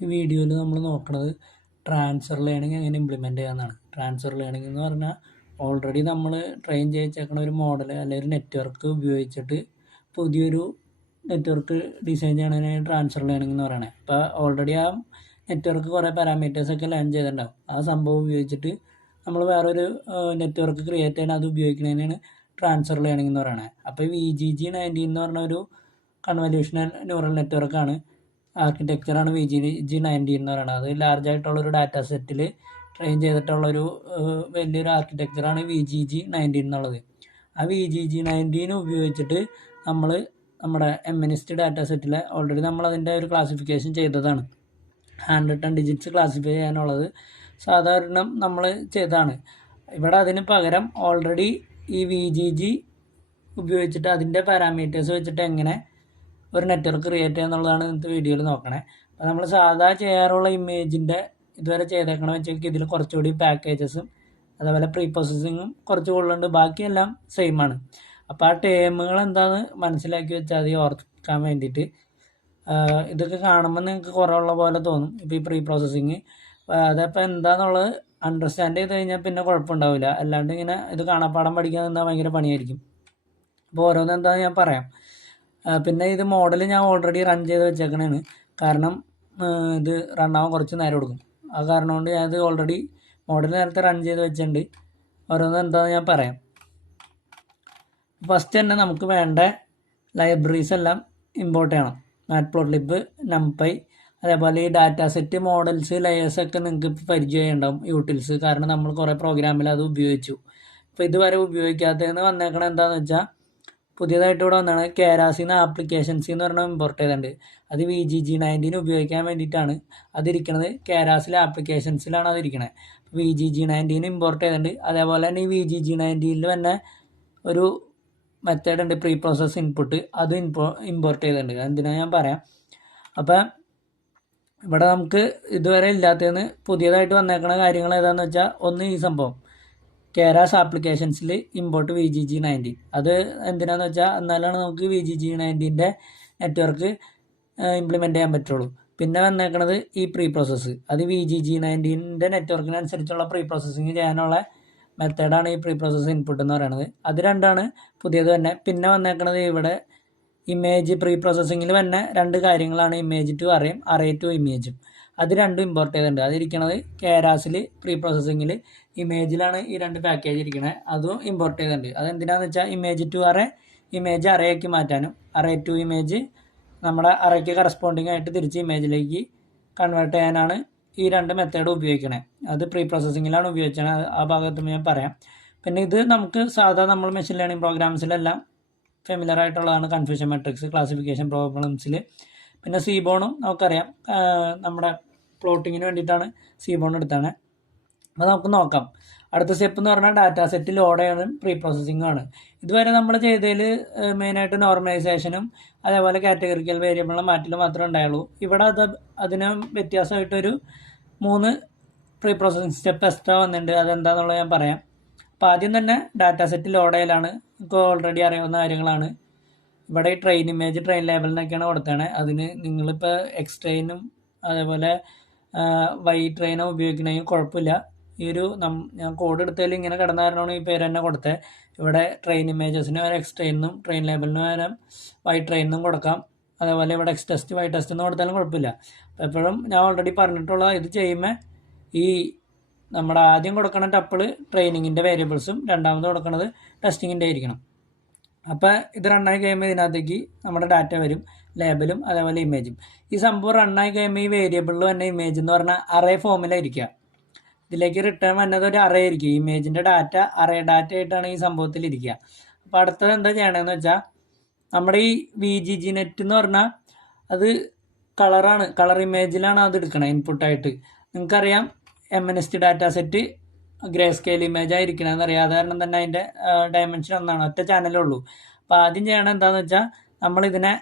ഈ വീഡിയോയിൽ നമ്മൾ നോക്കുന്നത് ട്രാൻസ്ഫർ ലേണിംഗ് എങ്ങനെ ഇംപ്ലിമെൻറ്റ് ചെയ്യാമെന്നാണ്. ട്രാൻസ്ഫർ ലേണിംഗ് എന്ന് പറഞ്ഞാൽ ഓൾറെഡി നമ്മൾ ട്രെയിൻ ചെയ്യിച്ചേക്കുന്ന ഒരു മോഡൽ അല്ലെങ്കിൽ ഒരു നെറ്റ്വർക്ക് ഉപയോഗിച്ചിട്ട് പുതിയൊരു നെറ്റ്വർക്ക് ഡിസൈൻ ചെയ്യണതിനാണ് ട്രാൻസ്ഫർ ലേണിംഗ് എന്ന് പറയുന്നത്. അപ്പോൾ ഓൾറെഡി ആ നെറ്റ്വർക്ക് കുറേ പാരാമീറ്റേഴ്സൊക്കെ ലേൺ ചെയ്തിട്ടുണ്ടാവും. ആ സംഭവം ഉപയോഗിച്ചിട്ട് നമ്മൾ വേറൊരു നെറ്റ്വർക്ക് ക്രിയേറ്റ് ചെയ്യാൻ അത് ഉപയോഗിക്കുന്നതിനാണ് ട്രാൻസ്ഫർ ലേണിംഗ് എന്ന് പറയുന്നത്. അപ്പോൾ VGG90 എന്ന് പറഞ്ഞ ഒരു കൺവല്യൂഷണൽ ന്യൂറൽ നെറ്റ്വർക്കാണ്, ആർക്കിടെക്ചറാണ് VGG90 എന്ന് പറയുന്നത്. അത് ലാർജായിട്ടുള്ളൊരു ഡാറ്റാ സെറ്റിൽ ട്രെയിൻ ചെയ്തിട്ടുള്ളൊരു വലിയൊരു ആർക്കിടെക്ചറാണ് VGG90 എന്നുള്ളത്. ആ VGG90 ഉപയോഗിച്ചിട്ട് നമ്മൾ നമ്മുടെ MNIST ഡാറ്റാ സെറ്റിൽ ഓൾറെഡി നമ്മളതിൻ്റെ ഒരു ക്ലാസിഫിക്കേഷൻ ചെയ്തതാണ്. ഹാൻഡ് റിട്ടൺ ഡിജിറ്റ്സ് ക്ലാസിഫൈ ചെയ്യാനുള്ളത് സാധാരണ നമ്മൾ ചെയ്തതാണ്. ഇവിടെ അതിന് പകരം ഓൾറെഡി ഈ VGG ഉപയോഗിച്ചിട്ട് അതിൻ്റെ പാരാമീറ്റേഴ്സ് വെച്ചിട്ട് എങ്ങനെ ഒരു നെറ്റ്വർക്ക് ക്രിയേറ്റ് ചെയ്യുക എന്നുള്ളതാണ് ഇന്നത്തെ വീഡിയോയിൽ നോക്കണേ. അപ്പോൾ നമ്മൾ സാധാ ചെയ്യാറുള്ള ഇമേജിൻ്റെ ഇതുവരെ ചെയ്തേക്കണം വെച്ചാൽ ഇതിൽ കുറച്ചുകൂടി പാക്കേജസും അതേപോലെ പ്രീ പ്രോസസ്സിങ്ങും കുറച്ച് കൂടുതലുണ്ട്. ബാക്കിയെല്ലാം സെയിം ആണ്. അപ്പോൾ ആ ടേമുകൾ എന്താണെന്ന് മനസ്സിലാക്കി വെച്ചാൽ അത് ഓർക്കാൻ വേണ്ടിയിട്ട് ഇതൊക്കെ കാണുമ്പോൾ നിങ്ങൾക്ക് കുറവുള്ള പോലെ തോന്നും. ഇപ്പോൾ ഈ പ്രീ പ്രോസസ്സിങ് അതപ്പോൾ എന്താണെന്നുള്ളത് അണ്ടർസ്റ്റാൻഡ് ചെയ്ത് കഴിഞ്ഞാൽ പിന്നെ കുഴപ്പമുണ്ടാവില്ല. അല്ലാണ്ട് ഇങ്ങനെ ഇത് കാണാപ്പാടം പഠിക്കാൻ നിന്നാൽ ഭയങ്കര പണിയായിരിക്കും. അപ്പോൾ ഓരോന്ന് എന്താണെന്ന് ഞാൻ പറയാം. പിന്നെ ഇത് മോഡൽ ഞാൻ ഓൾറെഡി റൺ ചെയ്ത് വെച്ചേക്കണേണ്. കാരണം ഇത് റണ്ണാവാൻ കുറച്ച് നേരം എടുക്കും. ആ കാരണം കൊണ്ട് ഞാനത് ഓൾറെഡി മോഡൽ നേരത്തെ റൺ ചെയ്ത് വെച്ചിട്ടുണ്ട്. ഓരോന്ന് എന്താണെന്ന് ഞാൻ പറയാം. ഫസ്റ്റ് തന്നെ നമുക്ക് വേണ്ട ലൈബ്രറീസ് എല്ലാം ഇമ്പോർട്ട് ചെയ്യണം. മാറ്റ്പ്ലോട്ലിബ്, NumPy, അതേപോലെ ഈ ഡാറ്റാ സെറ്റ്, മോഡൽസ്, ലെയേഴ്സൊക്കെ നിങ്ങൾക്ക് ഇപ്പോൾ പരിചയമുണ്ടാവും, യൂട്ടിൽസ്. കാരണം നമ്മൾ കുറേ പ്രോഗ്രാമിൽ അത് ഉപയോഗിച്ചു. ഇപ്പോൾ ഇതുവരെ ഉപയോഗിക്കാത്തതെന്ന് വന്നേക്കണം എന്താണെന്ന് വെച്ചാൽ പുതിയതായിട്ട് ഇവിടെ വന്നാണ് കേരാസിന്ന് ആപ്ലിക്കേഷൻസ് എന്ന് പറഞ്ഞാൽ ഇമ്പോർട്ട് ചെയ്തിട്ടുണ്ട്. അത് VGG90 ഉപയോഗിക്കാൻ വേണ്ടിയിട്ടാണ് അതിരിക്കുന്നത്. കേരാസിലെ ആപ്ലിക്കേഷൻസിലാണ് അതിരിക്കുന്നത്. VGG90 ഇമ്പോർട്ട് ചെയ്തിട്ടുണ്ട്. അതേപോലെ തന്നെ ഈ VGG90 തന്നെ ഒരു മെത്തേഡ് ഉണ്ട്, പ്രീ പ്രോസസ് ഇൻപുട്ട്, അത് ഇമ്പോർട്ട് ചെയ്തിട്ടുണ്ട്. എന്തിനാ ഞാൻ പറയാം. അപ്പം ഇവിടെ നമുക്ക് ഇതുവരെ ഇല്ലാത്തതെന്ന് പുതിയതായിട്ട് വന്നേക്കുന്ന കാര്യങ്ങൾ ഏതാണെന്ന് വെച്ചാൽ ഒന്ന് ഈ സംഭവം കേരാസ് ആപ്ലിക്കേഷൻസിൽ ഇമ്പോർട്ട് VGG90. അത് എന്തിനാന്ന് വെച്ചാൽ എന്നാലാണ് നമുക്ക് VGG90 നെറ്റ്വർക്ക് ഇംപ്ലിമെൻ്റ് ചെയ്യാൻ പറ്റുള്ളൂ. പിന്നെ വന്നേക്കണത് ഈ പ്രീ പ്രോസസ്സ്, അത് VGG90 നെറ്റ്വർക്കിനനുസരിച്ചുള്ള പ്രീ പ്രോസസ്സിങ് ചെയ്യാനുള്ള മെത്തേഡാണ് ഈ പ്രീ പ്രോസസ് ഇൻപുട്ട് എന്ന് പറയുന്നത്. അത് രണ്ടാണ് പുതിയത് തന്നെ. പിന്നെ വന്നേക്കണത് ഇവിടെ ഇമേജ് പ്രീ പ്രോസസ്സിങ്ങിൽ തന്നെ രണ്ട് കാര്യങ്ങളാണ്, ഇമേജ് ടു അറേയും അറേ ടു ഇമേജും. അത് രണ്ടും ഇമ്പോർട്ട് ചെയ്തിട്ടുണ്ട്. അതിരിക്കണത് കേരാസിൽ പ്രീ പ്രോസസ്സിങ്ങിൽ ഇമേജിലാണ് ഈ രണ്ട് പാക്കേജ് ഇരിക്കണത്. അതും ഇമ്പോർട്ട് ചെയ്തിട്ടുണ്ട്. അതെന്തിനാന്ന് വെച്ചാൽ ഇമേജ് ടു അറേ ഇമേജ് അറേക്ക് മാറ്റാനും അറേ ടു ഇമേജ് നമ്മുടെ അറേക്ക് കറസ്പോണ്ടിങ് ആയിട്ട് തിരിച്ച് ഇമേജിലേക്ക് കൺവേർട്ട് ചെയ്യാനാണ് ഈ രണ്ട് മെത്തേഡ് ഉപയോഗിക്കണേ. അത് പ്രീ പ്രോസസ്സിങ്ങിലാണ് ഉപയോഗിച്ചത്. ആ ഭാഗത്ത് ഞാൻ പറയാം. പിന്നെ ഇത് നമുക്ക് സാധാ നമ്മൾ മെഷീൻ ലേണിംഗ് പ്രോഗ്രാംസിലെല്ലാം ഫെമിലർ ആയിട്ടുള്ളതാണ്, കൺഫ്യൂഷൻ മെട്രിക്സ്, ക്ലാസിഫിക്കേഷൻ പ്രോബ്ലംസിൽ. പിന്നെ സീബോണും നമുക്കറിയാം, നമ്മുടെ പ്ലോട്ടിങ്ങിന് വേണ്ടിയിട്ടാണ് സീബോൺ എടുത്താണ്. അപ്പോൾ നമുക്ക് നോക്കാം. അടുത്ത സ്റ്റെപ്പ് എന്ന് പറഞ്ഞാൽ ഡാറ്റാ സെറ്റ് ലോഡ് ചെയ്യാനും പ്രീ പ്രോസസ്സിങ്ങും ആണ്. ഇതുവരെ നമ്മൾ ചെയ്തതിൽ മെയിനായിട്ട് നോർമലൈസേഷനും അതേപോലെ കാറ്റഗറിക്കൽ വേരിയബിളിനെ മാറ്റലും മാത്രമേ ഉണ്ടായുള്ളൂ. ഇവിടെ അതിന് വ്യത്യാസമായിട്ടൊരു 3 പ്രീ പ്രോസസ്സിങ് സ്റ്റെപ്പ് എക്സ്ട്രാ വന്നിട്ടുണ്ട്. അതെന്താണെന്നുള്ളത് ഞാൻ പറയാം. അപ്പോൾ ആദ്യം തന്നെ ഡാറ്റാ സെറ്റ് ലോഡ് ചെയ്യലാണ്. നമുക്ക് ഓൾറെഡി അറിയാവുന്ന കാര്യങ്ങളാണ്. ഇവിടെ ട്രെയിൻ ഇമേജ് ട്രെയിൻ ലേബലിനൊക്കെയാണ് കൊടുത്തത്. അതിന് നിങ്ങളിപ്പോൾ എക്സ് ട്രെയിനും അതേപോലെ വൈ ട്രെയിനോ ഉപയോഗിക്കണമെങ്കിൽ കുഴപ്പമില്ല. ഈ ഒരു ഞാൻ കോഡ് എടുത്തതിൽ ഇങ്ങനെ കിടന്ന കാരണമാണ് ഈ പേര് തന്നെ കൊടുത്തത്. ഇവിടെ ട്രെയിൻ ഇമേജസിന് വരെ എക്സ് ട്രെയിനും ട്രെയിൻ ലേബലിന് വരെ വൈ ട്രെയിനും കൊടുക്കാം. അതേപോലെ ഇവിടെ എക്സ് ടെസ്റ്റ് വൈ ടെസ്റ്റ് എന്ന് കൊടുത്താലും കുഴപ്പമില്ല. അപ്പോൾ എപ്പോഴും ഞാൻ ഓൾറെഡി പറഞ്ഞിട്ടുള്ള ഇത് ചെയ്യുമ്പോൾ ഈ നമ്മുടെ ആദ്യം കൊടുക്കുന്ന ടപ്പിൾ ട്രെയിനിങ്ങിൻ്റെ വേരിയബിൾസും രണ്ടാമത് കൊടുക്കുന്നത് ടെസ്റ്റിങ്ങിൻ്റെ ആയിരിക്കണം. അപ്പോൾ ഇത് റണ്ണായി കഴിയുമ്പോൾ ഇതിനകത്തേക്ക് നമ്മുടെ ഡാറ്റ വരും, ലേബലും അതേപോലെ ഇമേജും. ഈ സംഭവം റണ്ണായി കഴിയുമ്പോൾ ഈ വേരിയബിളിൽ തന്നെ ഇമേജ് എന്ന് പറഞ്ഞാൽ അറേ ഫോമിലായിരിക്കുക. ഇതിലേക്ക് റിട്ടേൺ വന്നത് ഒരു അറേ ആയിരിക്കും. ഇമേജിൻ്റെ ഡാറ്റ അറേ ഡാറ്റ ആയിട്ടാണ് ഈ സംഭവത്തിൽ ഇരിക്കുക. അപ്പോൾ അടുത്തത് എന്താ ചെയ്യണമെന്ന് വെച്ചാൽ നമ്മുടെ ഈ VGGNet എന്ന് പറഞ്ഞാൽ അത് കളറാണ്, കളർ ഇമേജിലാണ് അത് എടുക്കണത് ഇൻപുട്ടായിട്ട്. നിങ്ങൾക്കറിയാം MNIST data set grey scale image ആയിരിക്കണമെന്നറിയാം. അത് കാരണം തന്നെ അതിൻ്റെ ഡയമെൻഷൻ ഒന്നാണ്, ഒറ്റ ചാനലേ ഉള്ളൂ. അപ്പോൾ ആദ്യം ചെയ്യണം എന്താണെന്ന് വെച്ചാൽ നമ്മളിതിനെ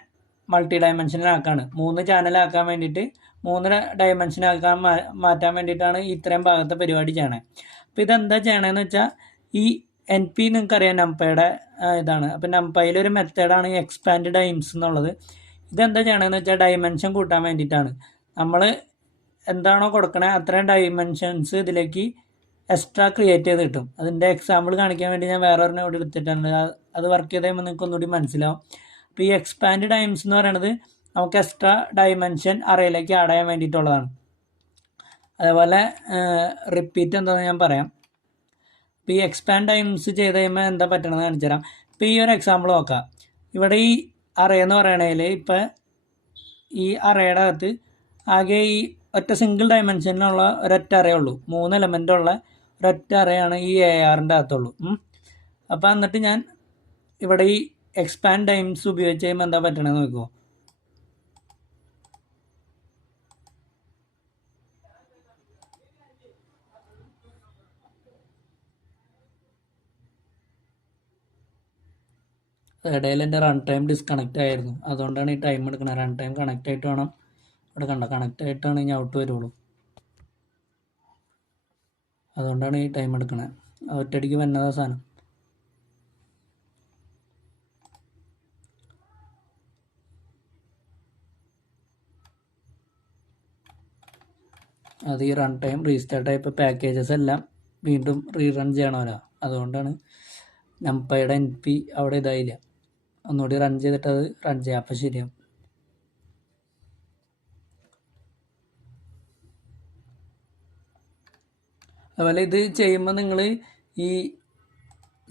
മൾട്ടി ഡയമെൻഷനിലാക്കാണ്. 3 ചാനലാക്കാൻ വേണ്ടിയിട്ട് 3 ഡയമെൻഷനാക്കാൻ മാറ്റാൻ വേണ്ടിയിട്ടാണ് ഇത്രയും ഭാഗത്തെ പരിപാടി ചെയ്യണത്. അപ്പോൾ ഇതെന്താ ചെയ്യണമെന്ന് വെച്ചാൽ ഈ NP നിങ്ങൾക്കറിയാം നംപയുടെ ഇതാണ്. അപ്പം നംപയിലൊരു മെത്തേഡാണ് ഈ എക്സ്പാൻഡ് ഡൈംസ് എന്നുള്ളത്. ഇതെന്താ ചെയ്യണമെന്ന് വെച്ചാൽ ഡൈമെൻഷൻ കൂട്ടാൻ വേണ്ടിയിട്ടാണ്. നമ്മൾ എന്താണോ കൊടുക്കണേ അത്രയും ഡൈമെൻഷൻസ് ഇതിലേക്ക് എക്സ്ട്രാ ക്രിയേറ്റ് ചെയ്ത് കിട്ടും. അതിൻ്റെ എക്സാമ്പിൾ കാണിക്കാൻ വേണ്ടി ഞാൻ വേറെ ഒരെണ്ണം ഇവിടെ എടുത്തിട്ടുണ്ട്. അത് വർക്ക് ചെയ്ത് കഴിയുമ്പോൾ നിങ്ങൾക്ക് ഒന്നുകൂടി മനസ്സിലാവും. അപ്പോൾ ഈ എക്സ്പാൻഡ് ഡൈംസ് എന്ന് പറയുന്നത് നമുക്ക് എക്സ്ട്രാ ഡൈമെൻഷൻ അറയിലേക്ക് ആഡ് ചെയ്യാൻ വേണ്ടിയിട്ടുള്ളതാണ്. അതേപോലെ റിപ്പീറ്റ് എന്താണെന്ന് ഞാൻ പറയാം. ഇപ്പോൾ ഈ എക്സ്പാൻഡ് ടൈംസ് ചെയ്ത് കഴിയുമ്പോൾ എന്താ പറ്റണമെന്ന് കാണിച്ചു തരാം. ഇപ്പോൾ ഈ ഒരു എക്സാമ്പിൾ നോക്കാം. ഇവിടെ ഈ അറേ എന്ന് പറയണതിൽ ഇപ്പോൾ ഈ അറയുടെ അകത്ത് ആകെ ഈ ഒറ്റ സിംഗിൾ ഡയമെൻഷനിലുള്ള ഒരൊറ്റ അറേ ഉള്ളൂ. 3 എലമെൻ്റ് ഉള്ള ഒരൊറ്റ അറയാണ് ഈ ARൻ്റെ അകത്തുള്ളൂ. അപ്പോൾ എന്നിട്ട് ഞാൻ ഇവിടെ ഈ എക്സ്പാൻഡ് ടൈംസ് ഉപയോഗിച്ച് കഴിയുമ്പോൾ എന്താ പറ്റണമെന്ന് നോക്കുമോ. ഇടയിൽ എൻ്റെ റൺ ടൈം ഡിസ്കണക്റ്റ് ആയിരുന്നു. അതുകൊണ്ടാണ് ഈ ടൈം എടുക്കുന്നത്. റൺ ടൈം കണക്റ്റ് ആയിട്ട് വേണം. ഇവിടെ കണ്ട കണക്റ്റ് ആയിട്ടാണ് ഇനി ഔട്ട് വരുള്ളൂ. അതുകൊണ്ടാണ് ഈ ടൈം എടുക്കുന്നത്. ഒറ്റയടിക്ക് വന്നതാ സാധനം. അത് ഈ റൺ ടൈം റീസ്റ്റാർട്ട് ആയപ്പോൾ പാക്കേജസ് എല്ലാം വീണ്ടും റീറൺ ചെയ്യണമല്ലോ. അതുകൊണ്ടാണ് നംപയുടെ NP അവിടെ ഇതായില്ല. ഒന്നുകൂടി റൺ ചെയ്തിട്ട് അത് റൺ ചെയ്യാം. അപ്പം ശരിയാവും. അതുപോലെ ഇത് ചെയ്യുമ്പോൾ നിങ്ങൾ ഈ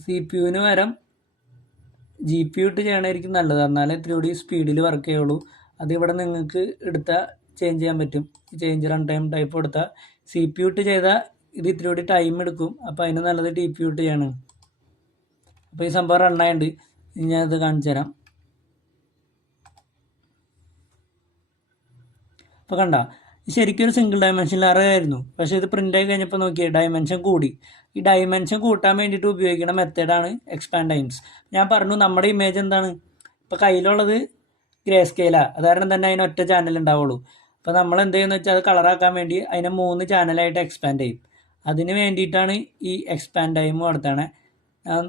CPU-ന് പകരം GPU ഇട്ട് ചെയ്യണമായിരിക്കും നല്ലത്. എന്നാലേ ഇത്തിരി കൂടി സ്പീഡിൽ വർക്ക് ചെയ്യുള്ളൂ. അതിവിടെ നിങ്ങൾക്ക് എടുത്താൽ ചേഞ്ച് ചെയ്യാൻ പറ്റും. ചേഞ്ച് റൺ ടൈം ടൈപ്പ് കൊടുത്താൽ CPU ഇട്ട് ചെയ്താൽ ഇത് ഇത്തിരി കൂടി ടൈം എടുക്കും. അപ്പോൾ അതിന് നല്ലത് TPU ഇട്ട് ചെയ്യണം. അപ്പോൾ ഈ സംഭവം റണ്ണായുണ്ട്. ഞാൻ ഇത് കാണിച്ചു തരാം. അപ്പോൾ കണ്ട ശരിക്കും ഒരു സിംഗിൾ ഡയമെൻഷനിൽ അറേ ആയിരുന്നു. പക്ഷേ ഇത് പ്രിൻ്റ് ആയി കഴിഞ്ഞപ്പോൾ നോക്കിയാൽ ഡയമെൻഷൻ കൂടി. ഈ ഡയമെൻഷൻ കൂട്ടാൻ വേണ്ടിയിട്ട് ഉപയോഗിക്കുന്ന മെത്തേഡാണ് എക്സ്പാൻഡ് ടൈംസ്. ഞാൻ പറഞ്ഞു നമ്മുടെ ഇമേജ് എന്താണ് ഇപ്പോൾ കയ്യിലുള്ളത് ഗ്രേ സ്കെയിലാണ്. അത് കാരണം തന്നെ അതിന് ഒറ്റ ചാനൽ ഉണ്ടാവുള്ളൂ. അപ്പോൾ നമ്മൾ എന്ത് ചെയ്യുമെന്ന് വെച്ചാൽ അത് കളറാക്കാൻ വേണ്ടി അതിനെ 3 ചാനലായിട്ട് എക്സ്പാൻഡ് ചെയ്യും. അതിന് വേണ്ടിയിട്ടാണ് ഈ എക്സ്പാൻഡ് ടൈം കൊടുത്താണ്. ഞാൻ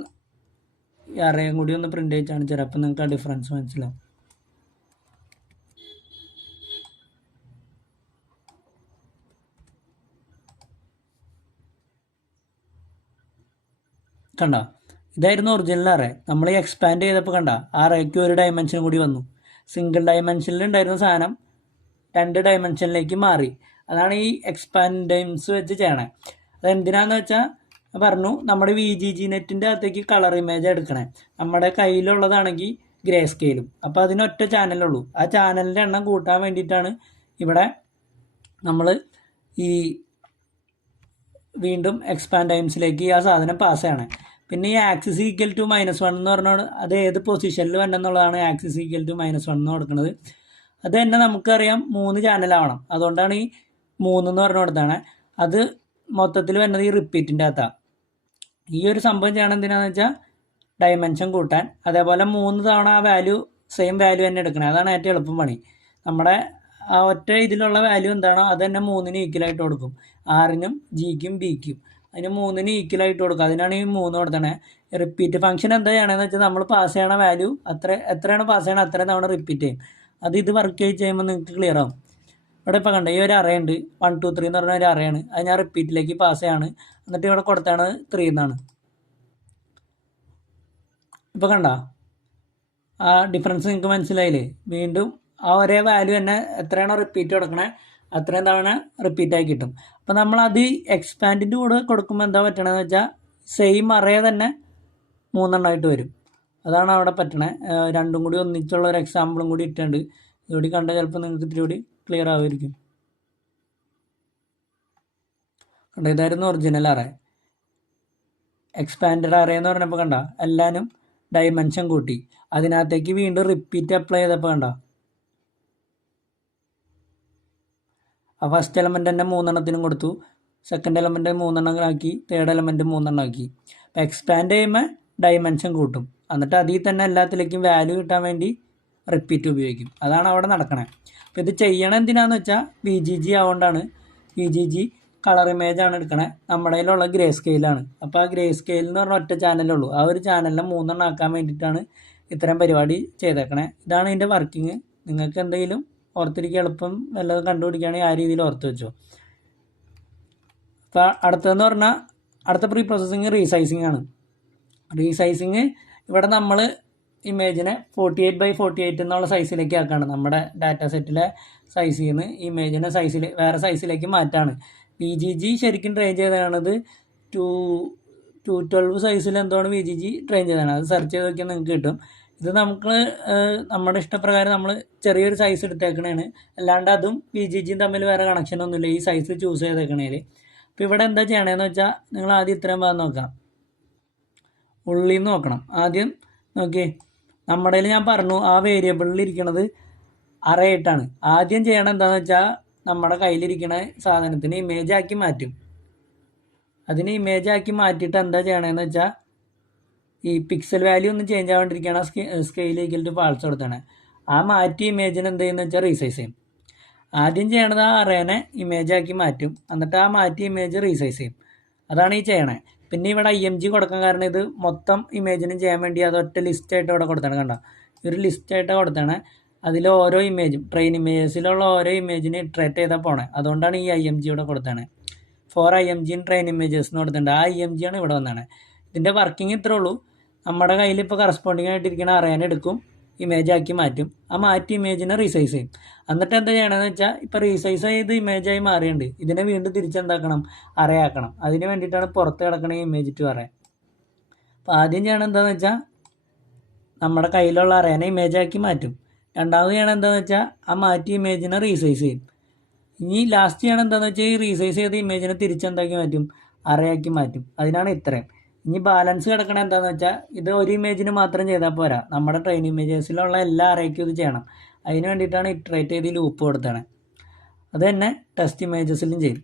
ഈ അറേയും കൂടി ഒന്ന് പ്രിൻ്റ് ആയിട്ട് കാണിച്ചു തരാം. അപ്പോൾ നിങ്ങൾക്ക് ആ ഡിഫറൻസ് മനസ്സിലാവും. കണ്ട ഇതായിരുന്നു ഒറിജിനൽ അറേ. നമ്മൾ ഈ എക്സ്പാൻഡ് ചെയ്തപ്പോൾ കണ്ട ആ അറേക്ക് ഒരു ഡയമെൻഷൻ കൂടി വന്നു. സിംഗിൾ ഡയമെൻഷനിൽ ഉണ്ടായിരുന്ന സാധനം 2 ഡയമെൻഷനിലേക്ക് മാറി. അതാണ് ഈ എക്സ്പാൻഡ് ടൈംസ് വെച്ച് ചെയ്യണേ. അതെന്തിനാന്ന് വെച്ചാൽ പറഞ്ഞു നമ്മുടെ VGG നെറ്റിൻ്റെ അകത്തേക്ക് കളർ ഇമേജ് എടുക്കണേ. നമ്മുടെ കയ്യിലുള്ളതാണെങ്കിൽ ഗ്രേ സ്കെയിലും. അപ്പോൾ അതിനൊറ്റ ചാനലുള്ളൂ. ആ ചാനലിൻ്റെ എണ്ണം കൂട്ടാൻ വേണ്ടിയിട്ടാണ് ഇവിടെ നമ്മൾ ഈ വീണ്ടും എക്സ്പാൻഡ് ടൈംസിലേക്ക് ആ സാധനം പാസ് ചെയ്യണേ. പിന്നെ ഈ ആക്സിസ് ഈക്വൽ ടു -1 എന്ന് പറഞ്ഞാൽ അത് ഏത് പൊസിഷനിൽ വരണമെന്നുള്ളതാണ് ആക്സിസ് ഈക്വൽ ടു -1 എന്ന് കൊടുക്കുന്നത്. അത് തന്നെ നമുക്കറിയാം 3 ചാനലാവണം. അതുകൊണ്ടാണ് ഈ 3 എന്ന് പറഞ്ഞു കൊടുത്താണ്. അത് മൊത്തത്തിൽ വരുന്നത് ഈ റിപ്പീറ്റിൻ്റെ അകത്താണ്. ഈ ഒരു സംഭവം ചെയ്യണം എന്തിനാണെന്ന് വെച്ചാൽ ഡയമെൻഷൻ കൂട്ടാൻ. അതേപോലെ 3 തവണ ആ വാല്യൂ സെയിം വാല്യൂ തന്നെ എടുക്കണം. അതാണ് ഏറ്റവും എളുപ്പം പണി. നമ്മുടെ ആ ഒറ്റ ഇതിലുള്ള വാല്യൂ എന്താണോ അത് തന്നെ 3ന് ഈക്വലായിട്ട് കൊടുക്കും. Rനും Gക്കും Bക്കും അതിന് 3ന് ഈക്വലായിട്ട് കൊടുക്കും. അതിനാണ് ഈ 3 കൊടുത്തണേ. റിപ്പീറ്റ് ഫംഗ്ഷൻ എന്താ ചെയ്യണമെന്ന് വെച്ചാൽ നമ്മൾ പാസ് ചെയ്യണ വാല്യൂ എത്രയാണ് പാസ് ചെയ്യണം അത്രയും തവണ റിപ്പീറ്റ് ചെയ്യും. അത് ഇത് വർക്ക് ചെയ്യുമ്പോൾ നിങ്ങൾക്ക് ക്ലിയർ ആവും. ഇവിടെ ഇപ്പോൾ കണ്ട ഈ ഒരു അറേ ഉണ്ട്. 1 2 3 എന്ന് പറഞ്ഞ ഒരു അറയാണ്. അത് ഞാൻ റിപ്പീറ്റിലേക്ക് പാസ് ചെയ്യാണ്. എന്നിട്ട് ഇവിടെ കൊടുത്താണ് 3 എന്നാണ്. ഇപ്പോൾ കണ്ട ആ ഡിഫറൻസ് നിങ്ങൾക്ക് മനസ്സിലായില്ലേ. വീണ്ടും ആ ഒരേ വാല്യൂ തന്നെ എത്രയാണോ റിപ്പീറ്റ് കൊടുക്കണേ അത്രയും തവണ റിപ്പീറ്റായി കിട്ടും. അപ്പോൾ നമ്മളത് എക്സ്പാൻഡിൻ്റെ കൂടെ കൊടുക്കുമ്പോൾ എന്താ പറ്റണമെന്ന് വെച്ചാൽ സെയിം അറേ തന്നെ 3 എണ്ണമായിട്ട് വരും. അതാണ് അവിടെ പറ്റണേ. രണ്ടും കൂടി ഒന്നിച്ചുള്ള ഒരു എക്സാമ്പിളും കൂടി ഇട്ടുണ്ട്. ഇതുകൂടി കണ്ടാൽ ചിലപ്പോൾ നിങ്ങൾക്ക് ഇത്തിരി കൂടി ക്ലിയർ ആവുമായിരിക്കും. കണ്ട ഇതായിരുന്നു ഒറിജിനൽ അറേ. എക്സ്പാൻഡഡ് അറേ എന്ന് പറഞ്ഞപ്പോൾ കണ്ട എല്ലാവരും ഡയമെൻഷൻ കൂട്ടി. അതിനകത്തേക്ക് വീണ്ടും റിപ്പീറ്റ് അപ്ലൈ ചെയ്തപ്പോൾ കണ്ട ആ ഫസ്റ്റ് എലമെൻ്റ് തന്നെ 3 എണ്ണത്തിനും കൊടുത്തു. സെക്കൻഡ് എലമെൻ്റ് 3 എണ്ണം ആക്കി. തേർഡ് എലമെൻ്റ് 3 എണ്ണം ആക്കി. അപ്പോൾ എക്സ്പാൻഡ് ചെയ്യുമ്പോൾ ഡയമെൻഷൻ കൂട്ടും. എന്നിട്ട് അതിൽ തന്നെ എല്ലാത്തിലേക്കും വാല്യൂ കിട്ടാൻ വേണ്ടി റിപ്പീറ്റ് ഉപയോഗിക്കും. അതാണ് അവിടെ നടക്കണേ. അപ്പോൾ ഇത് ചെയ്യണം എന്തിനാന്ന് വെച്ചാൽ VGG ആവുകൊണ്ടാണ്. VGG കളർ ഇമേജാണ് എടുക്കണേ. നമ്മുടെ കയ്യിലുള്ള ഗ്രേ സ്കെയിലാണ്. അപ്പോൾ ആ ഗ്രേ സ്കെയിൽ എന്ന് പറഞ്ഞാൽ ഒറ്റ ചാനലേ ഉള്ളൂ. ആ ഒരു ചാനലിനെ 3 ആക്കാൻ വേണ്ടിയിട്ടാണ് ഇത്തരം പരിപാടി ചെയ്തേക്കണേ. ഇതാണ് ഇതിൻ്റെ വർക്കിംഗ്. നിങ്ങൾക്ക് എന്തെങ്കിലും ഓർത്തിരിക്കുക എളുപ്പം വല്ലതും കണ്ടുപിടിക്കുകയാണെങ്കിൽ ആ രീതിയിൽ ഓർത്ത് വെച്ചോ. അപ്പോൾ അടുത്തതെന്ന് പറഞ്ഞാൽ അടുത്ത പ്രീ പ്രോസസ്സിങ് റീസൈസിങ് ആണ്. റീസൈസിങ് ഇവിടെ നമ്മൾ ഇമേജിനെ 48x48 എന്നുള്ള സൈസിലേക്ക് ആക്കുകയാണ്. നമ്മുടെ ഡാറ്റ സെറ്റിലെ സൈസിൽ നിന്ന് ഇമേജിനെ വേറെ സൈസിലേക്ക് മാറ്റാണ്. VGG ശരിക്കും ട്രെയിൻ ചെയ്തതാണത് 212 സൈസിൽ എന്താണ് VGG ട്രെയിൻ ചെയ്തതാണ്. അത് സെർച്ച് ചെയ്ത് നോക്കിയാൽ നിങ്ങൾക്ക് കിട്ടും. ഇത് നമുക്ക് നമ്മുടെ ഇഷ്ടപ്രകാരം നമ്മൾ ചെറിയൊരു സൈസ് എടുത്തേക്കണേണ്. അല്ലാണ്ട് അതും VGGയും തമ്മിൽ വേറെ കണക്ഷനൊന്നുമില്ല ഈ സൈസ് ചൂസ് ചെയ്തേക്കണേൽ. അപ്പോൾ ഇവിടെ എന്താ ചെയ്യണേന്ന് വെച്ചാൽ നിങ്ങൾ ആദ്യം ഇത്രയും ഭാഗം നോക്കാം. ഉള്ളിൽ നിന്ന് നോക്കണം. ആദ്യം നോക്കിയേ, നമ്മുടെ ഞാൻ പറഞ്ഞു ആ വേരിയബിളിൽ ഇരിക്കണത് അറയായിട്ടാണ്. ആദ്യം ചെയ്യണം എന്താണെന്ന് വെച്ചാൽ നമ്മുടെ കയ്യിലിരിക്കണ സാധനത്തിന് ഇമേജ് ആക്കി മാറ്റും. അതിന് ഇമേജ് ആക്കി മാറ്റിയിട്ട് എന്താ ചെയ്യണമെന്ന് വെച്ചാൽ ഈ പിക്സൽ വാല്യൂ ഒന്നും ചേഞ്ച് ആവാണ്ടിരിക്കുകയാണ് സ്കെയിൽ ഈക്വൽ ടു ഫാൾസ് കൊടുത്താണ്. ആ മാറ്റിയ ഇമേജിന് എന്ത് ചെയ്യുന്നത് വെച്ചാൽ റീസൈസ് ചെയ്യും. ആദ്യം ചെയ്യണത് ആ അറേനെ ഇമേജ് ആക്കി മാറ്റും, എന്നിട്ട് ആ മാറ്റിയ ഇമേജ് റീസൈസ് ചെയ്യും. അതാണ് ഈ ചെയ്യണേ. പിന്നെ ഇവിടെ IMG കൊടുക്കാൻ കാരണം ഇത് മൊത്തം ഇമേജിനും ചെയ്യാൻ വേണ്ടി അത് ഒറ്റ ലിസ്റ്റായിട്ട് ഇവിടെ കൊടുത്താണ്. കണ്ടോ, ഒരു ലിസ്റ്റായിട്ട് കൊടുത്താണ്. അതിൽ ഓരോ ഇമേജും ട്രെയിൻ ഇമേജസിലുള്ള ഓരോ ഇമേജിന് ഇട്രേറ്റ് ചെയ്താൽ പോണേ. അതുകൊണ്ടാണ് ഈ IMG ഇവിടെ കൊടുത്താണ്. 4 IMG ട്രെയിൻ ഇമേജസ് എന്ന് കൊടുത്തിട്ടുണ്ട്. ആ IMG ആണ് ഇവിടെ വന്നാണ്. ഇതിൻ്റെ വർക്കിംഗ് ഇത്രേ ഉള്ളൂ. നമ്മുടെ കയ്യിൽ ഇപ്പോൾ കറസ്പോണ്ടിങ് ആയിട്ടിരിക്കുന്ന അറേനെ എടുക്കും, ഇമേജ് ആക്കി മാറ്റും. ആ മാറ്റി ഇമേജിനെ റീസൈസ് ചെയ്യും. എന്നിട്ട് എന്താ ചെയ്യണമെന്ന് വെച്ചാൽ ഇപ്പോൾ റീസൈസ് ചെയ്ത് ഇമേജായി മാറിയുണ്ട്. ഇതിനെ വീണ്ടും തിരിച്ചെന്താക്കണം, അറയാക്കണം. അതിന് വേണ്ടിയിട്ടാണ് പുറത്ത് കിടക്കണ ഇമേജ് ടു അറേ. അപ്പോൾ ആദ്യം ചെയ്യണം എന്താണെന്ന് വെച്ചാൽ നമ്മുടെ കയ്യിലുള്ള അറേനെ ഇമേജാക്കി മാറ്റും. രണ്ടാമത് ചെയ്യണം എന്താണെന്ന് വെച്ചാൽ ആ മാറ്റി ഇമേജിനെ റീസൈസ് ചെയ്യും. ഇനി ലാസ്റ്റ് ചെയ്യണം എന്താണെന്ന് വെച്ചാൽ ഈ റീസൈസ് ചെയ്ത ഇമേജിനെ തിരിച്ചെന്താക്കി മാറ്റും, അറയാക്കി മാറ്റും. അതിനാണ് ഇത്രയും. ഇനി ബാലൻസ് കിടക്കണ എന്താണെന്ന് വെച്ചാൽ ഇത് ഒരു ഇമേജിന് മാത്രം ചെയ്താൽ പോരാ, നമ്മുടെ ട്രെയിൻ ഇമേജസിലുള്ള എല്ലാ അറേക്കും ഇത് ചെയ്യണം. അതിന് വേണ്ടിയിട്ടാണ് ഇറ്ററേറ്റ് ചെയ്ത് ലൂപ്പ് കൊടുത്തത്. അത് തന്നെ ടെസ്റ്റ് ഇമേജസിലും ചെയ്യും.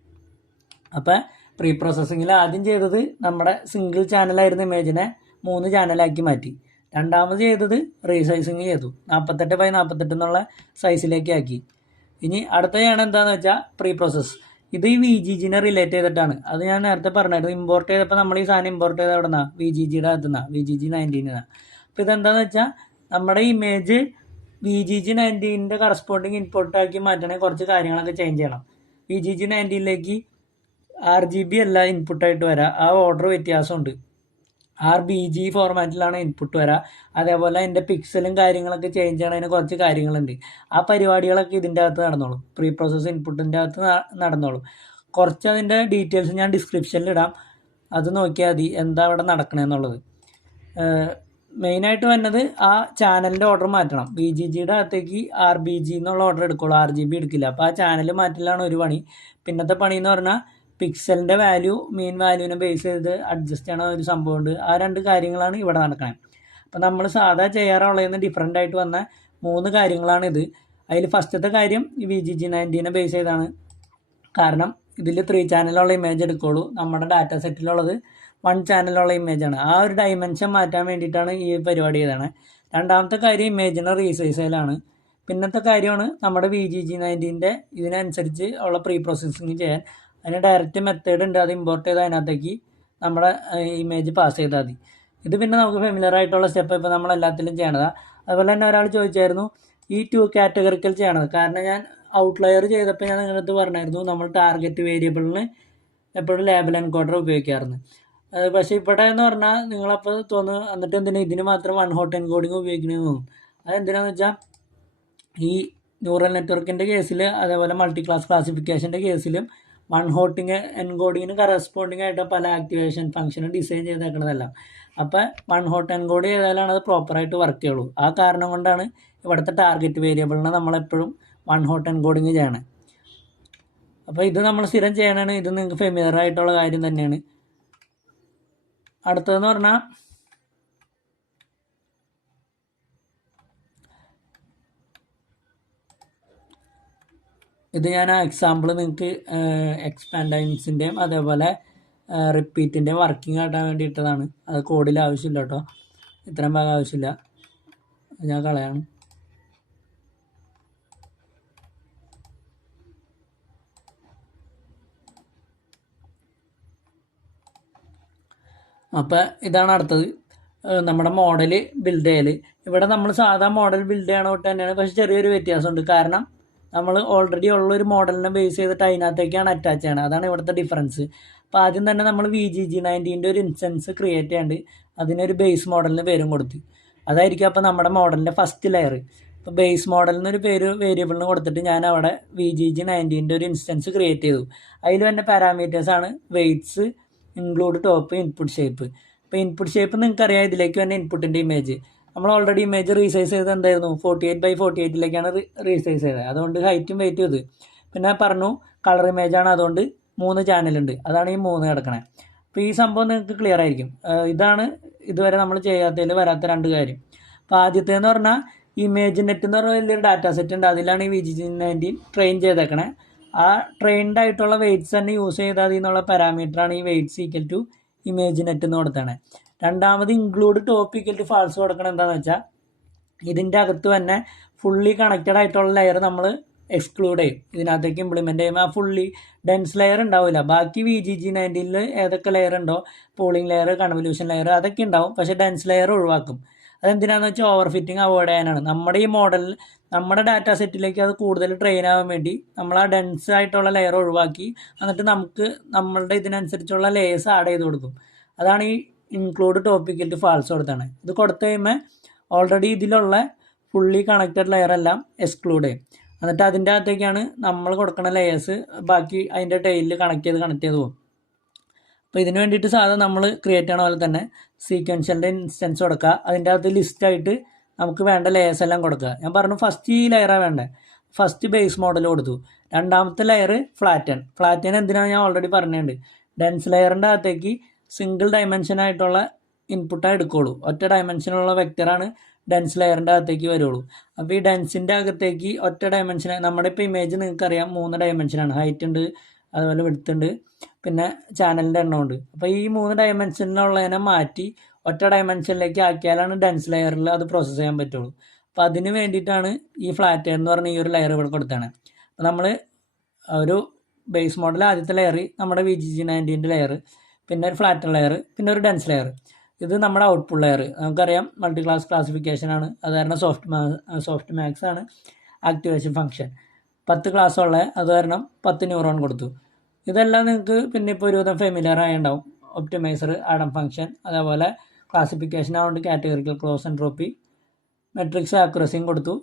അപ്പോൾ പ്രീ പ്രോസസ്സിങ്ങിൽ ആദ്യം ചെയ്തത് നമ്മുടെ സിംഗിൾ ചാനലായിരുന്ന ഇമേജിനെ 3 ചാനലാക്കി മാറ്റി. രണ്ടാമത് ചെയ്തത് റീസൈസിങ് ചെയ്തു, 48x48 എന്നുള്ള സൈസിലേക്ക് ആക്കി. ഇനി അടുത്ത ചെയ്യണം എന്താണെന്ന് വെച്ചാൽ പ്രീ പ്രോസസ്സ്. ഇത് ഈ VGGനെ റിലേറ്റ് ചെയ്തിട്ടാണ്. അത് ഞാൻ നേരത്തെ പറഞ്ഞായിരുന്നു. ഇമ്പോർട്ട് ചെയ്തപ്പോൾ നമ്മൾ ഈ സാധനം ഇമ്പോർട്ട് ചെയ്ത് എവിടെ നിന്നാണ്, VGGയുടെ അകത്തുനിന്നാണ്, VGG19. അപ്പോൾ ഇതെന്താണെന്ന് വെച്ചാൽ നമ്മുടെ ഇമേജ് VGG19 കറസ്പോണ്ടിങ് ഇൻപുട്ടാക്കി മാറ്റണമെങ്കിൽ കുറച്ച് കാര്യങ്ങളൊക്കെ ചേഞ്ച് ചെയ്യണം. VGG19ലേക്ക് RGB അല്ല ഇൻപുട്ടായിട്ട് വരാം, ആ ഓർഡർ വ്യത്യാസമുണ്ട്. RBG ഫോർമാറ്റിലാണ് ഇൻപുട്ട് വരാം. അതേപോലെ അതിൻ്റെ പിക്സലും കാര്യങ്ങളൊക്കെ ചേഞ്ച് ചെയ്യണതിന് കുറച്ച് കാര്യങ്ങളുണ്ട്. ആ പരിപാടികളൊക്കെ ഇതിൻ്റെ അകത്ത് നടന്നോളും, പ്രീ പ്രോസസ് ഇൻപുട്ടിൻ്റെ അകത്ത് നടന്നോളും. കുറച്ച് അതിൻ്റെ ഡീറ്റെയിൽസ് ഞാൻ ഡിസ്ക്രിപ്ഷനിൽ ഇടാം, അത് നോക്കിയാൽ മതി എന്താ അവിടെ നടക്കണമെന്നുള്ളത്. മെയിനായിട്ട് വന്നത് ആ ചാനലിൻ്റെ ഓർഡർ മാറ്റണം. VGGയുടെ അകത്തേക്ക് RBG എന്നുള്ള ഓർഡർ എടുക്കുള്ളൂ, RGB എടുക്കില്ല. അപ്പോൾ ആ ചാനൽ മാറ്റലാണ് ഒരു പണി. പിന്നത്തെ പണി എന്ന് പറഞ്ഞാൽ പിക്സലിൻ്റെ വാല്യൂ മെയിൻ വാല്യൂവിനെ ബേസ് ചെയ്ത് അഡ്ജസ്റ്റ് ചെയ്യണ ഒരു സംഭവമുണ്ട്. ആ 2 കാര്യങ്ങളാണ് ഇവിടെ നടക്കുന്നത്. അപ്പോൾ നമ്മൾ സാധാ ചെയ്യാറുള്ളതിൽ ഡിഫറെൻ്റ് ആയിട്ട് വന്ന 3 കാര്യങ്ങളാണിത്. അതിൽ ഫസ്റ്റത്തെ കാര്യം ഈ VGG19 ബേസ് ചെയ്താണ്. കാരണം ഇതിൽ 3 ചാനലുള്ള ഇമേജ് എടുക്കുള്ളൂ, നമ്മുടെ ഡാറ്റ സെറ്റിലുള്ളത് 1 ചാനലുള്ള ഇമേജാണ്. ആ ഒരു ഡൈമെൻഷൻ മാറ്റാൻ വേണ്ടിയിട്ടാണ് ഈ പരിപാടി ചെയ്തത്. രണ്ടാമത്തെ കാര്യം ഇമേജിനെ റീസൈസ് ചെയ്യലാണ്. പിന്നത്തെ കാര്യമാണ് നമ്മുടെ VGG19 ഇതിനനുസരിച്ച് ഉള്ള പ്രീ പ്രോസസ്സിങ് ചെയ്യാൻ. അതിന് ഡയറക്റ്റ് മെത്തേഡ് ഉണ്ട്, അത് ഇമ്പോർട്ട് ചെയ്ത് അതിനകത്തേക്ക് നമ്മുടെ ഇമേജ് പാസ് ചെയ്താൽ മതി. ഇത് പിന്നെ നമുക്ക് ഫെമിലിയർ ആയിട്ടുള്ള സ്റ്റെപ്പ് ഇപ്പോൾ നമ്മളെല്ലാത്തിലും ചെയ്യണതാണ്. അതുപോലെ തന്നെ ഒരാൾ ചോദിച്ചായിരുന്നു ഈ 2 കാറ്റഗറിക്കൽ ചെയ്യണത്. കാരണം ഞാൻ ഔട്ട്ലയർ ചെയ്തപ്പോൾ ഞാൻ നിങ്ങളടുത്ത് പറഞ്ഞായിരുന്നു നമ്മൾ ടാർഗറ്റ് വേരിയബിളിന് എപ്പോഴും ലേബൽ എൻകോഡർ ഉപയോഗിക്കാറുണ്ട്. പക്ഷേ ഇവിടെ എന്ന് പറഞ്ഞാൽ നിങ്ങളപ്പോൾ തോന്നുന്നു എന്നിട്ട് എന്തിനാ ഇതിന് മാത്രം 1 ഹോട്ട് എൻകോഡിങ് ഉപയോഗിക്കണമെന്ന് തോന്നും. അതെന്തിനാന്ന് വെച്ചാൽ ഈ ന്യൂറൽ നെറ്റ്വർക്കിൻ്റെ കേസിൽ അതേപോലെ മൾട്ടി ക്ലാസ് ക്ലാസിഫിക്കേഷൻ്റെ കേസിലും 1 ഹോട്ടിങ് എൻകോഡിങ്ങിന് കറസ്പോണ്ടിങ് ആയിട്ട് പല ആക്ടിവേഷൻ ഫംഗ്ഷനും ഡിസൈൻ ചെയ്തേക്കുന്നതല്ല. അപ്പോൾ 1 ഹോട്ട് എൻകോഡ് ചെയ്താലാണ് അത് പ്രോപ്പറായിട്ട് വർക്ക് ചെയ്യുള്ളൂ. ആ കാരണം കൊണ്ടാണ് ഇവിടുത്തെ ടാർഗറ്റ് വേരിയബിളിനെ നമ്മളെപ്പോഴും 1 ഹോട്ട് എൻകോഡിങ് ചെയ്യണം. അപ്പോൾ ഇത് നമ്മൾ സ്ഥിരം ചെയ്യണതാണ്. ഇത് നിങ്ങൾക്ക് ഫെമിലിയർ ആയിട്ടുള്ള കാര്യം തന്നെയാണ്. അടുത്തതെന്ന് പറഞ്ഞാൽ ഇത് ഞാൻ ആ എക്സാമ്പിൾ നിങ്ങൾക്ക് എക്സ്പാൻഡൻസിൻ്റെയും അതേപോലെ റിപ്പീറ്റിൻ്റെയും വർക്കിംഗ് കാട്ടാൻ വേണ്ടി ഇട്ടതാണ്. അത് കോഡിൽ ആവശ്യമില്ല കേട്ടോ, ഇത്രയും ഭാഗം ആവശ്യമില്ല, ഞാൻ കളയാണ്. അപ്പോൾ ഇതാണ് അടുത്തത് നമ്മുടെ മോഡൽ ബിൽഡ് ചെയ്യൽ. ഇവിടെ നമ്മൾ സാധാ മോഡൽ ബിൽഡ് ചെയ്യണ തൊട്ട് തന്നെയാണ്, പക്ഷേ ചെറിയൊരു വ്യത്യാസമുണ്ട്. കാരണം നമ്മൾ ഓൾറെഡി ഉള്ളൊരു മോഡലിനെ ബേസ് ചെയ്തിട്ട് അതിനകത്തേക്കാണ് അറ്റാച്ച് ചെയ്യണത്. അതാണ് ഇവിടുത്തെ ഡിഫറൻസ്. അപ്പോൾ ആദ്യം തന്നെ നമ്മൾ VGG90 ഒരു ഇൻസ്റ്റൻസ് ക്രിയേറ്റ് ചെയ്യാണ്ട് അതിനൊരു ബേസ് മോഡലിന് പേരും കൊടുത്തു. അതായിരിക്കും അപ്പോൾ നമ്മുടെ മോഡലിൻ്റെ ഫസ്റ്റ് ലെയർ. ഇപ്പോൾ ബേസ് മോഡലിനൊരു പേര് വേരിയബിളിന് കൊടുത്തിട്ട് ഞാൻ അവിടെ VGG90 ഒരു ഇൻസ്റ്റൻസ് ക്രിയേറ്റ് ചെയ്തു. അതിൽ തന്നെ പാരാമീറ്റേഴ്സാണ് weights, include top, input shape. ഇപ്പോൾ ഇൻപുട്ട് ഷേപ്പ് നിങ്ങൾക്കറിയാം, ഇതിലേക്ക് തന്നെ ഇൻപുട്ടിൻ്റെ ഇമേജ്. നമ്മൾ ഓൾറെഡി ഇമേജ് റീസൈസ് ചെയ്ത് എന്തായിരുന്നു 48x48 റീസൈസ് ചെയ്തത്. അതുകൊണ്ട് ഹൈറ്റും വെയിറ്റും ഇത്. പിന്നെ പറഞ്ഞു കളർ ഇമേജാണ്, അതുകൊണ്ട് 3 ചാനലുണ്ട്. അതാണ് ഈ 3 കിടക്കണേ. അപ്പോൾ ഈ സംഭവം നിങ്ങൾക്ക് ക്ലിയർ ആയിരിക്കും. ഇതാണ് ഇതുവരെ നമ്മൾ ചെയ്യാത്തതിൽ വരാത്ത 2 കാര്യം. അപ്പോൾ ആദ്യത്തേന്ന് പറഞ്ഞാൽ ഇമേജ് നെറ്റ് എന്ന് പറഞ്ഞാൽ വലിയൊരു ഡാറ്റാ സെറ്റ് ഉണ്ട്. അതിലാണ് ഈ VGG90 ട്രെയിൻ ചെയ്തേക്കണേ. ആ ട്രെയിൻഡ് ആയിട്ടുള്ള വെയ്റ്റ്സ് തന്നെ യൂസ് ചെയ്താൽ മതി എന്നുള്ള പാരാമീറ്ററാണ് ഈ weights equal to image net എന്ന് കൊടുത്താണ്. രണ്ടാമത് include top equal to false കൊടുക്കണം. എന്താണെന്ന് വെച്ചാൽ ഇതിൻ്റെ അകത്ത് തന്നെ ഫുള്ളി കണക്റ്റഡ് ആയിട്ടുള്ള ലെയർ നമ്മൾ എക്സ്ക്ലൂഡ് ചെയ്യും. ഇതിനകത്തേക്ക് ഇംപ്ലിമെൻ്റ് ചെയ്യുമ്പോൾ ആ ഫുള്ളി ഡെൻസ് ലെയർ ഉണ്ടാവില്ല. ബാക്കി VGG90 ഏതൊക്കെ ലെയർ ഉണ്ടോ, പോളിംഗ് ലെയർ, കൺവല്യൂഷൻ ലെയർ, അതൊക്കെ ഉണ്ടാവും. പക്ഷേ ഡെൻസ് ലെയർ ഒഴിവാക്കും. അതെന്തിനാണെന്ന് വെച്ചാൽ ഓവർ ഫിറ്റിംഗ് അവോയ്ഡ് ചെയ്യാനാണ്. നമ്മുടെ ഈ മോഡൽ നമ്മുടെ ഡാറ്റ സെറ്റിലേക്ക് അത് കൂടുതൽ ട്രെയിൻ ആവാൻ വേണ്ടി നമ്മൾ ആ ഡെൻസ് ആയിട്ടുള്ള ലെയർ ഒഴിവാക്കി എന്നിട്ട് നമുക്ക് നമ്മളുടെ ഇതിനനുസരിച്ചുള്ള ലേയേഴ്സ് ആഡ് ചെയ്ത് കൊടുക്കും. അതാണ് ഈ ഇൻക്ലൂഡ് ടോപ്പിക്കൽ ടു ഫാൾസ് കൊടുത്താണ്. ഇത് കൊടുത്തു കഴിയുമ്പോൾ ഓൾറെഡി ഇതിലുള്ള ഫുള്ളി കണക്റ്റഡ് ലെയർ എല്ലാം എക്സ്ക്ലൂഡ് ചെയ്യും. എന്നിട്ട് അതിൻ്റെ അകത്തേക്കാണ് നമ്മൾ കൊടുക്കുന്ന ലെയേഴ്സ് ബാക്കി അതിൻ്റെ ടൈലിൽ കണക്ട് ചെയ്ത് പോകും. അപ്പോൾ ഇതിന് വേണ്ടിയിട്ട് സാധാരണ നമ്മൾ ക്രിയേറ്റ് ചെയ്യണ പോലെ തന്നെ സീക്വൻഷ്യലിൻ്റെ ഇൻസ്റ്റൻസ് കൊടുക്കുക. അതിൻ്റെ അകത്ത് ലിസ്റ്റായിട്ട് നമുക്ക് വേണ്ട ലെയേഴ്സ് എല്ലാം കൊടുക്കുക. ഞാൻ പറഞ്ഞു ഫസ്റ്റ് ഈ ലെയറാണ് വേണ്ടത്. ഫസ്റ്റ് ബേസ് മോഡൽ കൊടുത്തു. രണ്ടാമത്തെ ലെയർ ഫ്ലാറ്റൻ എന്തിനാണ് ഞാൻ ഓൾറെഡി പറഞ്ഞിട്ടുണ്ട്. ഡെൻസ് ലെയറിൻ്റെ അകത്തേക്ക് സിംഗിൾ ഡയമെൻഷനായിട്ടുള്ള ഇൻപുട്ടാണ് എടുക്കുകയുള്ളൂ. ഒറ്റ ഡയമെൻഷനുള്ള വെക്ടറാണ് ഡെൻസ് ലെയറിൻ്റെ അകത്തേക്ക് വരുള്ളൂ. അപ്പോൾ ഈ ഡെൻസിൻ്റെ അകത്തേക്ക് ഒറ്റ ഡയമെൻഷൻ, നമ്മുടെ ഇപ്പോൾ ഇമേജ് നിങ്ങൾക്കറിയാം 3 ഡയമെൻഷനാണ്. ഹൈറ്റ് ഉണ്ട്, അതുപോലെ വിഡ്ത്ത് ഉണ്ട്, പിന്നെ ചാനലിൻ്റെ എണ്ണം ഉണ്ട്. അപ്പോൾ ഈ 3 ഡയമെൻഷനിലുള്ളതിനെ മാറ്റി ഒറ്റ ഡയമെൻഷനിലേക്ക് ആക്കിയാലാണ് ഡെൻസ് ലെയറിൽ അത് പ്രോസസ്സ് ചെയ്യാൻ പറ്റുള്ളൂ. അപ്പോൾ അതിന് വേണ്ടിയിട്ടാണ് ഈ ഫ്ലാറ്റ് എന്ന് പറഞ്ഞ ഈ ഒരു ലെയർ ഇവിടെ കൊടുത്താണ്. അപ്പോൾ നമ്മൾ ഒരു ബേസ് മോഡൽ ആദ്യത്തെ ലെയർ, നമ്മുടെ VGG90 ലെയർ, പിന്നെ ഒരു ഫ്ലാറ്റ് ലെയർ, പിന്നെ ഒരു ഡെൻസ് ലെയർ. ഇത് നമ്മുടെ ഔട്ട്പുട്ട് ലെയർ. നമുക്കറിയാം മൾട്ടി ക്ലാസ് ക്ലാസിഫിക്കേഷനാണ്. അത് കാരണം സോഫ്റ്റ് മാക്സ് ആണ് ആക്ടിവേഷൻ ഫംഗ്ഷൻ. 10 ക്ലാസ് ഉള്ള അത് കാരണം 10 ന്യൂറോൺ കൊടുത്തു. ഇതെല്ലാം നിങ്ങൾക്ക് പിന്നെ ഇപ്പോൾ ഒരുവിധം ഫെമിലിയർ ആയി ഉണ്ടാവും. ഒപ്റ്റിമൈസർ, ആഡം ഫംഗ്ഷൻ, അതേപോലെ ക്ലാസിഫിക്കേഷൻ ആവുകൊണ്ട് കാറ്റഗറിക്കൽ ക്ലോസ് എൻട്രോപ്പി, മെട്രിക്സ് ആക്യുറസിയും കൊടുത്തു.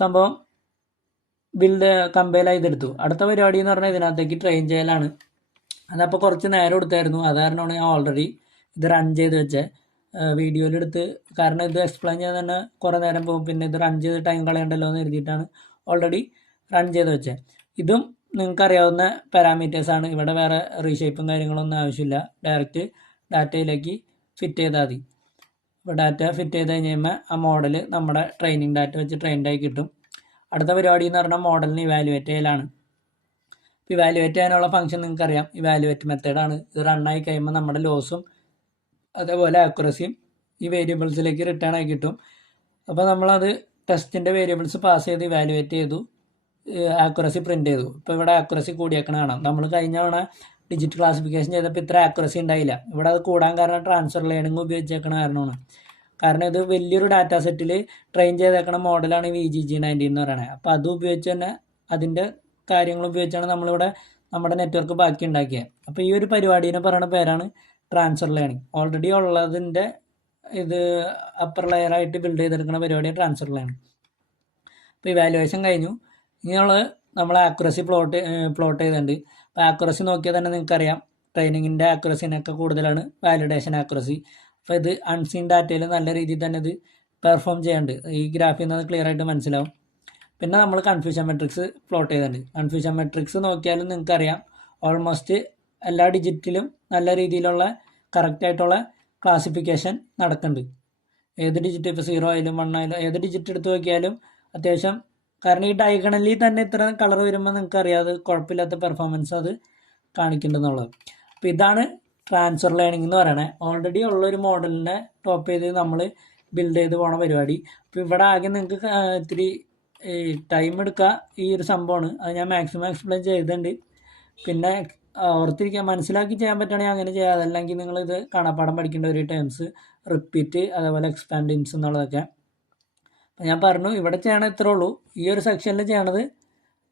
സംഭവം ബിൽഡ് കമ്പൈൽ ചെയ്തെടുത്തു. അടുത്ത പരിപാടി എന്ന് പറഞ്ഞാൽ ഇതിനകത്തേക്ക് ട്രെയിൻ ചെയ്യലാണ്. അതപ്പോൾ കുറച്ച് നേരം എടുത്തായിരുന്നു. അത് കാരണമാണ് ഞാൻ ഓൾറെഡി ഇത് റൺ ചെയ്ത് വെച്ചത്. വീഡിയോയിലെടുത്ത്, കാരണം ഇത് എക്സ്പ്ലെയിൻ ചെയ്യാൻ തന്നെ കുറേ നേരം പോകും. പിന്നെ ഇത് റൺ ചെയ്ത് ടൈം കളയണ്ടല്ലോ എന്ന് എഴുതിയിട്ടാണ് ഓൾറെഡി റൺ ചെയ്ത് വെച്ചത്. ഇതും നിങ്ങൾക്കറിയാവുന്ന പാരാമീറ്റേഴ്സാണ്. ഇവിടെ വേറെ റീഷേപ്പും കാര്യങ്ങളൊന്നും ആവശ്യമില്ല. ഡയറക്റ്റ് ഡാറ്റയിലേക്ക് ഫിറ്റ് ചെയ്താൽ മതി. അപ്പോൾ ഡാറ്റ ഫിറ്റ് ചെയ്ത് കഴിഞ്ഞ് കഴിയുമ്പോൾ ആ മോഡൽ നമ്മുടെ ട്രെയിനിങ് ഡാറ്റ വെച്ച് ട്രെയിൻഡായി കിട്ടും. അടുത്ത പരിപാടി എന്ന് പറഞ്ഞാൽ മോഡലിന് ഇവാലുവേറ്റ് ചെയ്യലാണ്. ഇപ്പോൾ ഇവാലുവേറ്റ് ചെയ്യാനുള്ള ഫംഗ്ഷൻ നിങ്ങൾക്കറിയാം, ഇവാലുവേറ്റ് മെത്തേഡാണ്. ഇത് റണ്ണായി കഴിയുമ്പോൾ നമ്മുടെ ലോസും അതേപോലെ ആക്യുറസിയും ഈ വേരിയബിൾസിലേക്ക് റിട്ടേൺ ആയി കിട്ടും. അപ്പോൾ നമ്മളത് ടെസ്റ്റിൻ്റെ വേരിയബിൾസ് പാസ് ചെയ്ത് ഇവാലുവേറ്റ് ചെയ്തു, ആക്യുറസി പ്രിൻ്റ് ചെയ്തു. ഇപ്പോൾ ഇവിടെ ആക്യുറസി കൂടിയേക്കണ കാണാം. നമ്മൾ കഴിഞ്ഞ തവണ ഡിജിറ്റ് ക്ലാസിഫിക്കേഷൻ ചെയ്തപ്പോൾ ഇത്ര ആക്യുറസി ഉണ്ടായില്ല. ഇവിടെ അത് കൂടാൻ കാരണം ട്രാൻസ്ഫർ ലേണിംഗ് ഉപയോഗിച്ചേക്കണ കാരണമാണ്. കാരണം ഇത് വലിയൊരു ഡാറ്റാ സെറ്റിൽ ട്രെയിൻ ചെയ്തേക്കണ മോഡലാണ് VGG90 എന്ന് പറയുന്നത്. അപ്പോൾ അത് ഉപയോഗിച്ച് തന്നെ അതിൻ്റെ കാര്യങ്ങൾ ഉപയോഗിച്ചാണ് നമ്മളിവിടെ നമ്മുടെ നെറ്റ്വർക്ക് ബാക്കി ഉണ്ടാക്കിയത്. അപ്പോൾ ഈ ഒരു പരിപാടീനെ പറയുന്ന പേരാണ് ട്രാൻസ്ഫർ ലേണിംഗ്. ഓൾറെഡി ഉള്ളതിൻ്റെ ഇത് അപ്പർ ലെയറായിട്ട് ബിൽഡ് ചെയ്തെടുക്കുന്ന പരിപാടിയാണ് ട്രാൻസ്ഫർ ലേണിംഗ്. അപ്പോൾ ഇവാലുവേഷൻ കഴിഞ്ഞു. ഇനിയുള്ള നമ്മൾ ആക്യുറസി പ്ലോട്ട് ചെയ്തിട്ടുണ്ട്. അപ്പോൾ ആക്യുറസി നോക്കിയാൽ തന്നെ നിങ്ങൾക്കറിയാം ട്രെയിനിങ്ങിൻ്റെ ആക്യുറസിനൊക്കെ കൂടുതലാണ് വാലിഡേഷൻ ആക്യുറസി. അപ്പോൾ ഇത് അൺസീൻ ഡാറ്റയിൽ നല്ല രീതിയിൽ തന്നെ ഇത് പെർഫോം ചെയ്യാണ്ട് ഈ ഗ്രാഫിൽ നിന്ന് ക്ലിയർ ആയിട്ട് മനസ്സിലാവും. പിന്നെ നമ്മൾ കൺഫ്യൂഷൻ മെട്രിക്സ് പ്ലോട്ട് ചെയ്തിട്ടുണ്ട്. കൺഫ്യൂഷൻ മെട്രിക്സ് നോക്കിയാലും നിങ്ങൾക്കറിയാം ഓൾമോസ്റ്റ് എല്ലാ ഡിജിറ്റിലും നല്ല രീതിയിലുള്ള കറക്റ്റായിട്ടുള്ള ക്ലാസിഫിക്കേഷൻ നടക്കുന്നുണ്ട്. ഏത് ഡിജിറ്റ് ഇപ്പോൾ 0 ആയാലും 1 ആയാലും ഏത് ഡിജിറ്റ് എടുത്ത് നോക്കിയാലും അത്യാവശ്യം, കാരണം ഈ ഡയഗണലിൽ തന്നെ ഇത്ര കളർ വരുമ്പോൾ നിങ്ങൾക്കറിയാം അത് കുഴപ്പമില്ലാത്ത പെർഫോമൻസ് അത് കാണിക്കുന്നുണ്ടെന്നുള്ളത്. അപ്പോൾ ഇതാണ് ട്രാൻസ്ഫർ ലേണിംഗ് എന്ന് പറയണത്. ഓൾറെഡി ഉള്ളൊരു മോഡലിനെ ടോപ്പ് ചെയ്ത് നമ്മൾ ബിൽഡ് ചെയ്ത് പോണ പരിപാടി. അപ്പോൾ ഇവിടെ ആകെ നിങ്ങൾക്ക് ഇത്തിരി ടൈം എടുക്കുക ഈ ഒരു സംഭവമാണ്. അത് ഞാൻ മാക്സിമം എക്സ്പ്ലെയിൻ ചെയ്തിട്ടുണ്ട്. പിന്നെ ഓർത്തിരിക്കാൻ മനസ്സിലാക്കി ചെയ്യാൻ പറ്റുകയാണെങ്കിൽ അങ്ങനെ ചെയ്യാം. അതല്ലെങ്കിൽ നിങ്ങളിത് കാണാപ്പാഠം പഠിക്കേണ്ട ഒരു ടേംസ് റിപ്പീറ്റ് അതേപോലെ എക്സ്പാൻഡിങ്സ് എന്നുള്ളതൊക്കെ. അപ്പം ഞാൻ പറഞ്ഞു ഇവിടെ ചെയ്യണത് ഇത്രേ ഉള്ളൂ. ഈ ഒരു സെക്ഷനിൽ ചെയ്യണത്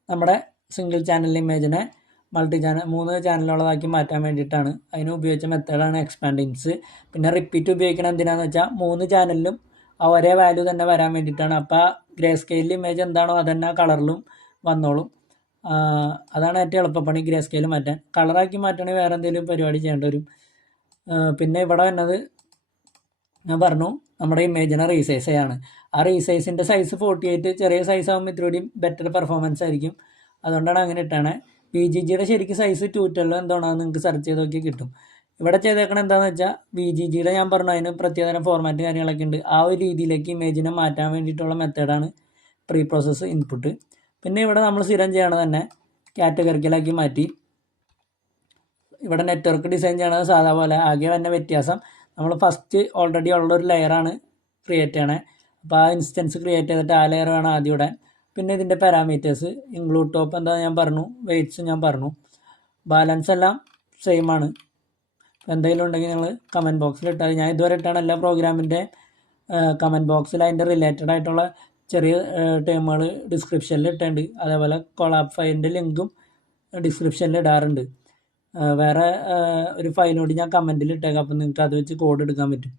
നമ്മുടെ സിംഗിൾ ചാനൽ ഇമേജിനെ മൾട്ടി ചാനൽ 3 ചാനലുള്ളതാക്കി മാറ്റാൻ വേണ്ടിയിട്ടാണ്. അതിന് ഉപയോഗിച്ച മെത്തേഡാണ് എക്സ്പാൻഡിങ്സ്. പിന്നെ റിപ്പീറ്റ് ഉപയോഗിക്കണം എന്തിനാന്ന് വെച്ചാൽ 3 ചാനലിലും ആ ഒരേ വാല്യൂ തന്നെ വരാൻ വേണ്ടിയിട്ടാണ്. അപ്പോൾ ഗ്രേ സ്കെയിലിൽ ഇമേജ് എന്താണോ അതന്നെ കളറിലും വന്നോളും. അതാണ് ഏറ്റവും എളുപ്പപ്പണി ഗ്രേ സ്കെയിൽ മാറ്റാൻ. കളറാക്കി മാറ്റണമെങ്കിൽ വേറെ എന്തെങ്കിലും പരിപാടി ചെയ്യേണ്ടി വരും. പിന്നെ ഇവിടെ വന്നത് ഞാൻ പറഞ്ഞു നമ്മുടെ ഇമേജിനെ റീസൈസ് ചെയ്യാണ്. ആ റീസൈസിൻ്റെ സൈസ് 48, ചെറിയ സൈസ് ആകുമ്പോൾ ഇത്തിരി ബെറ്റർ പെർഫോമൻസ് ആയിരിക്കും. അതുകൊണ്ടാണ് അങ്ങനെ ഇട്ടാണ്. VGGയുടെ ശരിക്കും സൈസ് 212 എന്താണെന്ന് നിങ്ങൾക്ക് സെർച്ച് ചെയ്ത് നോക്കി കിട്ടും. ഇവിടെ ചെയ്തേക്കണം എന്താണെന്ന് വെച്ചാൽ VGGയുടെ ഞാൻ പറഞ്ഞു അതിന് പ്രത്യേകതരം ഫോർമാറ്റ് കാര്യങ്ങളൊക്കെ ഉണ്ട്. ആ ഒരു രീതിയിലേക്ക് ഇമേജിനെ മാറ്റാൻ വേണ്ടിയിട്ടുള്ള മെത്തേഡാണ് പ്രീ പ്രോസസ്സ് ഇൻപുട്ട്. പിന്നെ ഇവിടെ നമ്മൾ സ്ഥിരം ചെയ്യണത് തന്നെ കാറ്റഗറിക്കലാക്കി മാറ്റി. ഇവിടെ നെറ്റ്വർക്ക് ഡിസൈൻ ചെയ്യണത് സാധാ പോലെ. ആകെ തന്നെ വ്യത്യാസം നമ്മൾ ഫസ്റ്റ് ഓൾറെഡി ഉള്ളൊരു ലെയറാണ് ക്രിയേറ്റ് ചെയ്യണേ. അപ്പോൾ ആ ഇൻസ്റ്റൻസ് ക്രിയേറ്റ് ചെയ്തിട്ട് ആ ലെയർ വേണം ആദ്യം ഇടാൻ. പിന്നെ ഇതിൻ്റെ പാരാമീറ്റേഴ്സ് ഇൻക്ലൂഡ് ടോപ്പ് എന്താ ഞാൻ പറഞ്ഞു, വെയ്റ്റ്സ് ഞാൻ പറഞ്ഞു, ബാലൻസ് എല്ലാം സെയിം ആണ്. എന്തെങ്കിലും ഉണ്ടെങ്കിൽ നിങ്ങൾ കമൻറ്റ് ബോക്സിൽ ഇട്ടാൽ ഞാൻ ഇതുവരെ ഇട്ടാണ് എല്ലാ പ്രോഗ്രാമിൻ്റെ കമൻറ്റ് ബോക്സിൽ അതിൻ്റെ റിലേറ്റഡ് ആയിട്ടുള്ള ചെറിയ ടേമുകൾ ഡിസ്ക്രിപ്ഷനിൽ ഇട്ടുണ്ട്. അതേപോലെ കൊളാബ് ഫയലിൻ്റെ ലിങ്കും ഡിസ്ക്രിപ്ഷനിൽ ഇടാറുണ്ട്. വേറെ ഒരു ഫയലോട് ഞാൻ കമൻറ്റിൽ ഇട്ടേക്കാം. അപ്പം നിങ്ങൾക്ക് അത് വെച്ച് കോഡ് എടുക്കാൻ പറ്റും.